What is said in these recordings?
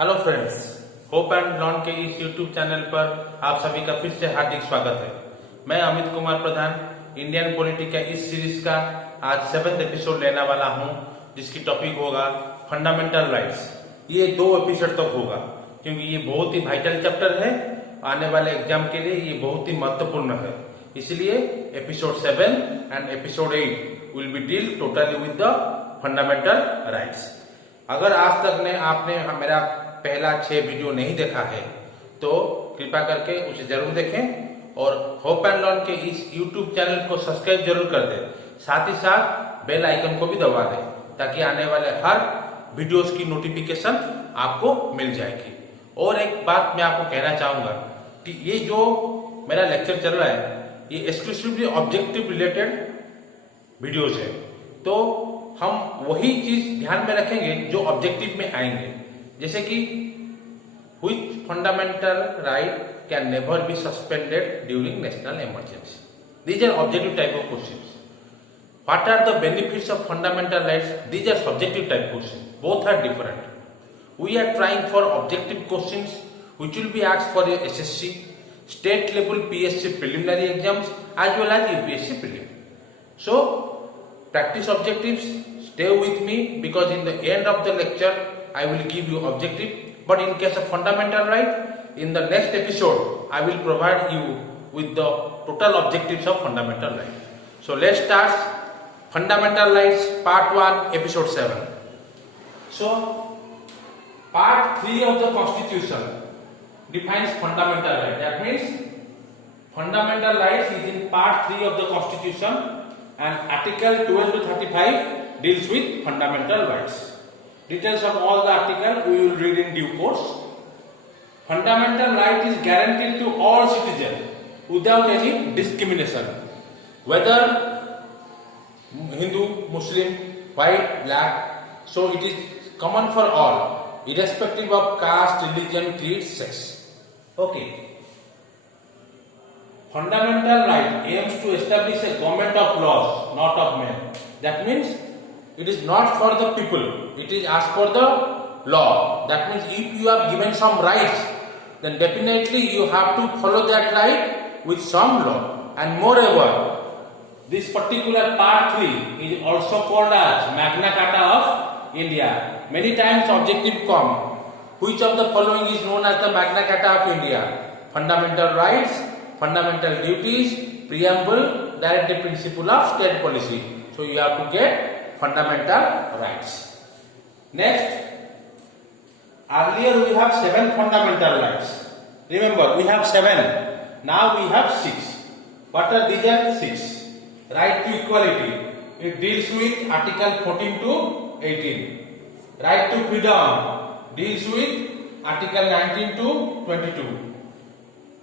Hello friends, hope and learn के इस YouTube channel पर आप सभी का फिर से हार्दिक स्वागत है। मैं अमित कुमार प्रधान इंडियन पॉलिटी का इस सीरीज का आज 7th एपिसोड लेने वाला हूं, जिसकी टॉपिक होगा फंडामेंटल राइट्स। ये 2 एपिसोड तक होगा क्योंकि ये बहुत ही वाइटल चैप्टर है। आने वाले एग्जाम के लिए ये बहुत ही महत्वपूर्ण है। इसलिए episode 7 and episode 8 will be deal totally with the fundamental rights. अगर आज तक आपने मेरा पहला 6 वीडियो नहीं देखा है तो कृपया करके उसे जरूर देखें और होप एंड लर्न के इस यूट्यूब चैनल को सब्सक्राइब जरूर कर दें। साथ ही साथ बेल आइकन को भी दबा दें ताकि आने वाले हर वीडियोस की नोटिफिकेशन आपको मिल जाएगी। और एक बात मैं आपको कहना चाहूंगा कि ये जो मेरा लेक्चर चल रहा है ये एक्सक्लूसिवली ऑब्जेक्टिव रिलेटेड वीडियोस है, तो हम वही चीज ध्यान में रखेंगे जो ऑब्जेक्टिव में आएंगे, जैसे कि which fundamental right can never be suspended during national emergency. These are objective type of questions. What are the benefits of fundamental rights? These are subjective type questions. Both are different. We are trying for objective questions which will be asked for your SSC, state level PSC preliminary exams as well as UPSC prelim. So practice objectives, stay with me because in the end of the lecture I will give you objective, but in case of fundamental right, in the next episode I will provide you with the total objectives of fundamental right. So let's start fundamental rights part 1 episode 7. So part 3 of the constitution defines fundamental right. That means fundamental rights is in part 3 of the constitution and article 12 to 35 deals with fundamental rights. Details of all the article we will read in due course. Fundamental right is guaranteed to all citizens without any discrimination, whether Hindu, Muslim, white, black. So it is common for all, irrespective of caste, religion, creed, sex. Okay. Fundamental right aims to establish a government of laws, not of men. That means it is not for the people, it is as for the law. That means if you have given some rights, then definitely you have to follow that right with some law. And moreover, this particular part 3 is also called as Magna Carta of India. Many times objective come. Which of the following is known as the Magna Carta of India? Fundamental rights, fundamental duties, preamble, directive principle of state policy. So you have to get fundamental rights. Next, earlier we have 7 fundamental rights. Remember, we have 7. Now we have 6. What are these? Are 6. Right to equality. It deals with Article 14 to 18. Right to freedom deals with Article 19 to 22.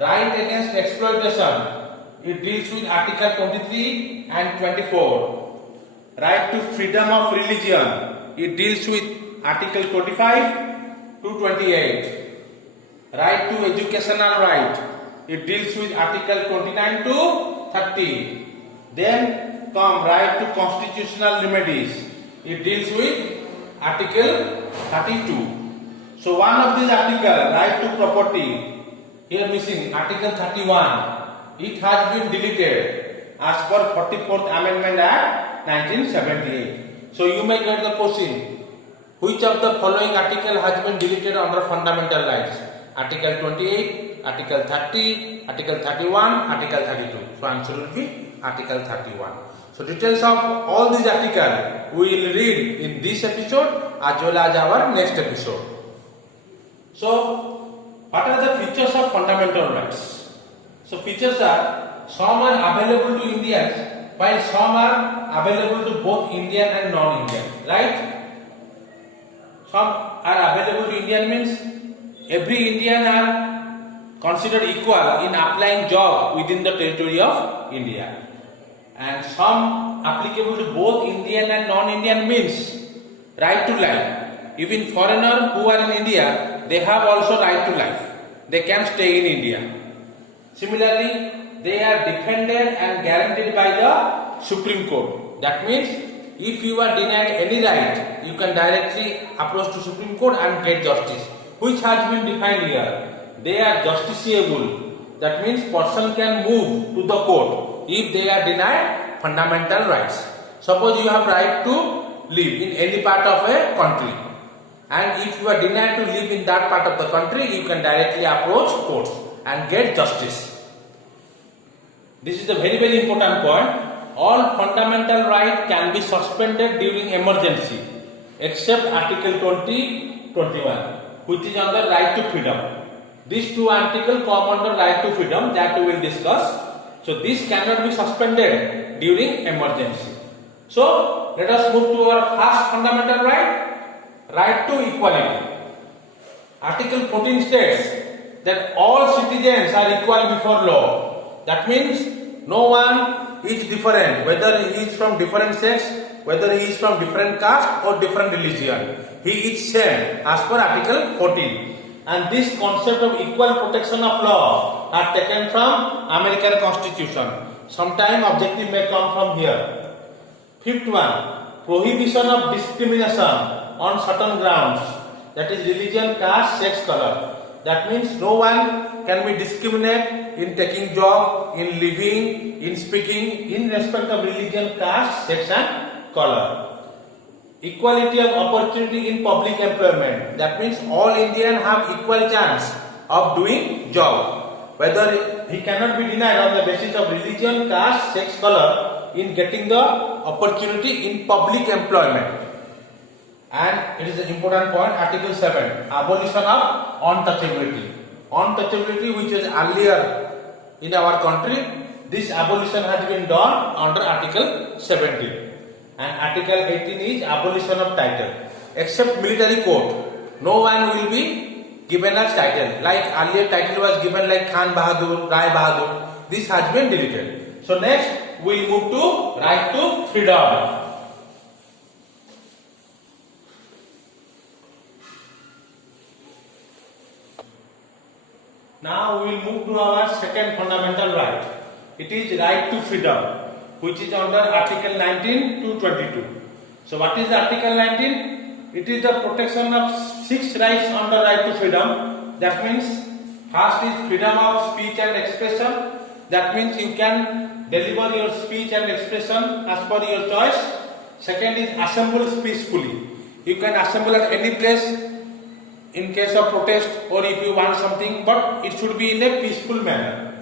Right against exploitation. It deals with Article 23 and 24. Right to freedom of religion. It deals with Article 25 to 28. Right to educational right. It deals with Article 29 to 30. Then come right to constitutional remedies. It deals with Article 32. So one of these articles, right to property, here missing Article 31. It has been deleted as per 44th Amendment Act 1978. So you may get the question, which of the following article has been deleted under fundamental rights? Article 28, Article 30, Article 31, Article 32. So answer will be Article 31. So details of all these articles we will read in this episode as well as our next episode. So what are the features of fundamental rights? So features are, some are available to Indians while some are available to both Indian and non-Indian, right? Some are available to Indian means every Indian are considered equal in applying job within the territory of India. And some applicable to both Indian and non-Indian means right to life. Even foreigner who are in India, they have also right to life. They can stay in India. Similarly, they are defended and guaranteed by the Supreme Court. That means if you are denied any right, you can directly approach to Supreme Court and get justice. which has been defined here. They are justiciable. That means person can move to the court if they are denied fundamental rights. Suppose you have right to live in any part of a country, and if you are denied to live in that part of the country, you can directly approach court and get justice. This is a very important point. All fundamental rights can be suspended during emergency except Article 20-21, which is under right to freedom. These two articles come under right to freedom that we will discuss. So this cannot be suspended during emergency. So let us move to our first fundamental right, right to equality. Article 14 states that all citizens are equal before law. That means no one is different, whether he is from different sex, whether he is from different caste or different religion. He is same as per Article 14. And this concept of equal protection of law are taken from American Constitution. Sometime objective may come from here. Fifth one, prohibition of discrimination on certain grounds, that is religion, caste, sex, color. That means no one can be discriminated in taking job, in living, in speaking, in respect of religion, caste, sex and color. Equality of opportunity in public employment. That means all Indians have equal chance of doing job. Whether he cannot be denied on the basis of religion, caste, sex, color in getting the opportunity in public employment. And it is an important point, Article 7, abolition of untouchability. Untouchability, which was earlier in our country, this abolition has been done under Article 17. And Article 18 is abolition of title. Except military court, no one will be given a title. Like earlier title was given like Khan Bahadur, Rai Bahadur. This has been deleted. So next we will move to right to freedom. Now we will move to our second fundamental right. It is right to freedom, which is under Article 19-22. So what is Article 19? It is the protection of 6 rights under right to freedom. That means first is freedom of speech and expression. That means you can deliver your speech and expression as per your choice. Second is assemble peacefully. You can assemble at any place in case of protest or if you want something, but it should be in a peaceful manner.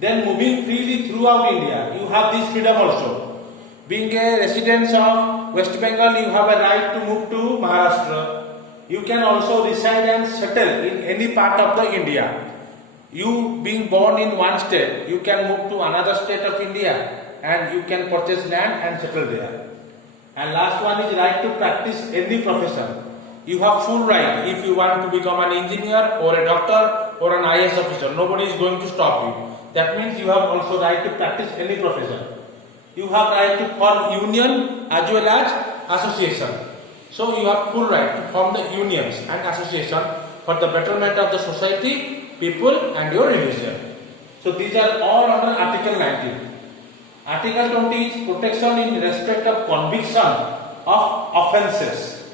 Then moving freely throughout India, you have this freedom also. Being a resident of West Bengal, you have a right to move to Maharashtra. You can also reside and settle in any part of the India. You being born in one state, you can move to another state of India and you can purchase land and settle there. And last one is right to practice any profession. You have full right if you want to become an engineer or a doctor or an IAS officer. Nobody is going to stop you. That means you have also right to practice any profession. You have right to form union as well as association. So you have full right to form the unions and association for the betterment of the society, people and your religion. So these are all under Article 19. Article 20 is protection in respect of conviction of offences.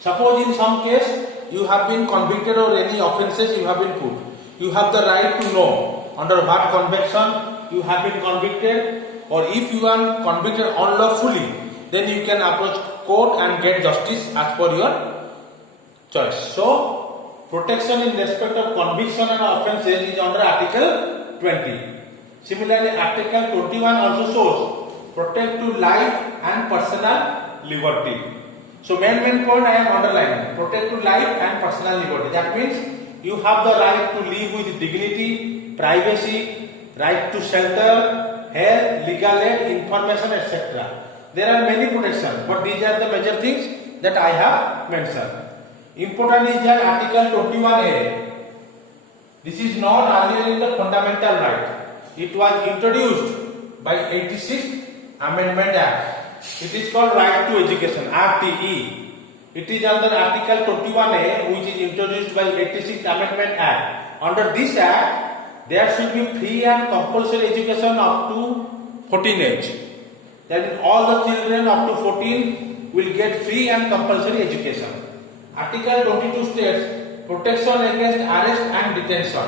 Suppose in some case you have been convicted or any offences you have been put. You have the right to know under what conviction you have been convicted, or if you are convicted unlawfully, then you can approach court and get justice as per your choice. So protection in respect of conviction and offences is under Article 20. Similarly, Article 21 also shows protect to life and personal liberty. So main point I am underlining, protect to life and personal liberty. That means you have the right to live with dignity, privacy, right to shelter, health, legal aid, information, etc. There are many protections, but these are the major things that I have mentioned. Important is that Article 21A. This is not earlier in the fundamental right. It was introduced by 86th Amendment Act. It is called Right to Education, RTE. It is under Article 21A, which is introduced by 86th Amendment Act. Under this Act, there should be free and compulsory education up to 14 age. That is, all the children up to 14 will get free and compulsory education. Article 22 states protection against arrest and detention.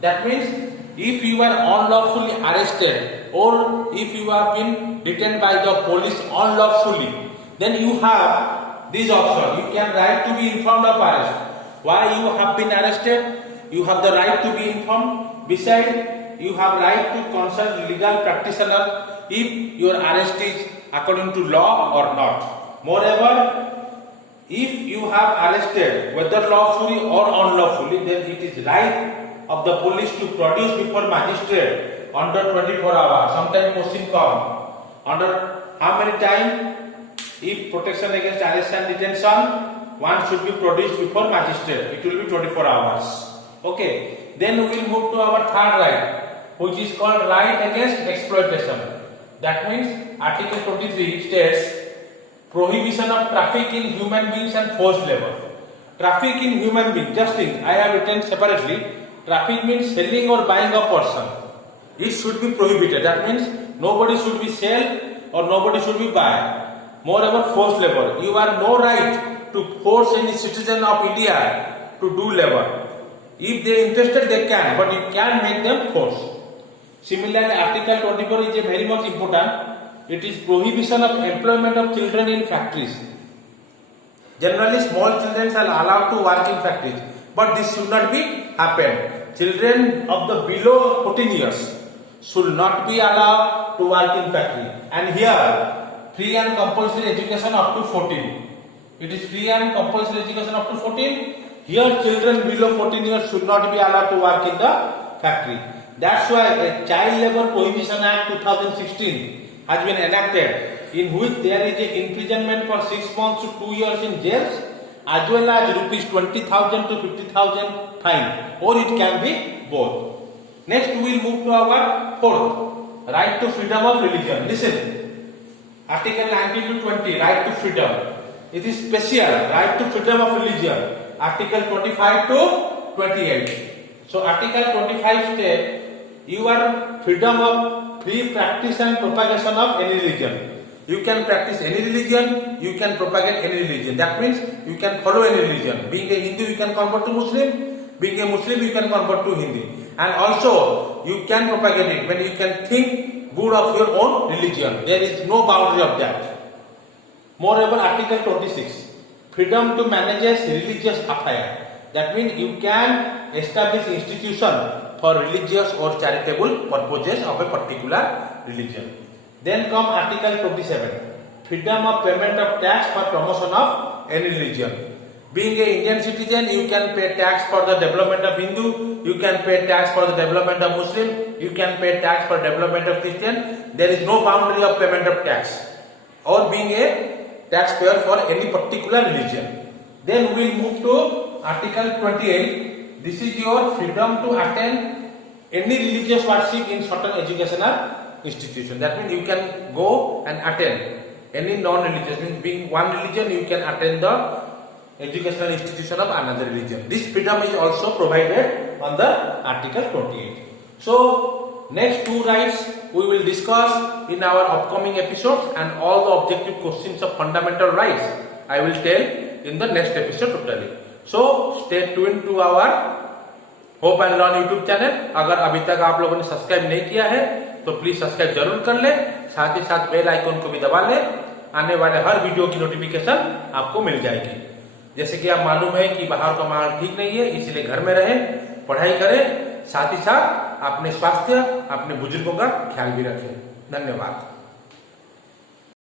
That means if you are unlawfully arrested or if you have been detained by the police unlawfully, then you have this option. You can right to be informed of arrest. Why you have been arrested? You have the right to be informed. Besides, you have right to consult legal practitioner if your arrest is according to law or not. Moreover, if you have arrested whether lawfully or unlawfully, then it is right of the police to produce before magistrate under 24 hours. Sometimes question come under how many time? If protection against arrest and detention, one should be produced before magistrate. It will be 24 hours. Okay. Then we will move to our third right, which is called right against exploitation. That means Article 23 states prohibition of traffic in human beings and forced labor. Traffic in human beings, just think, I have written separately. Traffic means selling or buying a person. It should be prohibited. That means nobody should be sell or nobody should be buy. Moreover, forced labor. You have no right to force any citizen of India to do labor. If they are interested, they can, but you can't make them force. Similarly, Article 24 is very much important. It is prohibition of employment of children in factories. Generally, small children are allowed to work in factories, but this should not be happen. Children of the below 14 years should not be allowed to work in factory. And here, free and compulsory education up to 14. It is free and compulsory education up to 14. Here, children below 14 years should not be allowed to work in the factory. That's why a Child Labour Prohibition Act 2016 has been enacted, in which there is a imprisonment for 6 months to 2 years in jails, as well as rupees 20,000 to 50,000 fine, or it can be both. Next, we will move to our fourth, right to freedom of religion. Listen, Article 19 to 20, right to freedom. It is special, right to freedom of religion. Article 25 to 28. So Article 25 states your freedom of free practice and propagation of any religion. You can practice any religion, you can propagate any religion. That means you can follow any religion. Being a Hindu, you can convert to Muslim. Being a Muslim, you can convert to Hindi. And also, you can propagate it when you can think good of your own religion. There is no boundary of that. Moreover, Article 26. Freedom to manage religious affairs. That means you can establish institution for religious or charitable purposes of a particular religion. Then come Article 27. Freedom of payment of tax for promotion of any religion. Being an Indian citizen, you can pay tax for the development of Hindu, you can pay tax for the development of Muslim, you can pay tax for development of Christian. There is no boundary of payment of tax or being a taxpayer for any particular religion. Then we will move to Article 28. This is your freedom to attend any religious worship in certain educational institution. That means you can go and attend any non-religious. Means being one religion, you can attend the educational institution of another religion. This freedom is also provided on the Article 28. So next two rights we will discuss in our upcoming episodes, and all the objective questions of fundamental rights I will tell in the next episode totally. So stay tuned to our hope and learn YouTube channel. अगर अभी तक आप लोगों ने subscribe नहीं किया है तो प्लीज सब्सक्राइब जरूर कर ले. साथ ही साथ बेल आइकन को भी दबा ले. आने वाले हर वीडियो की नोटिफिकेशन आपको मिल जाएगी. जैसे कि आप मालूम है कि बाहर का माहौल ठीक नहीं है, इसलिए घर में रहें, पढ़ाई करें, साथ ही साथ अपने स्वास्थ्य, अपने बुजुर्गों का ख्याल भी रखें. धन्यवाद.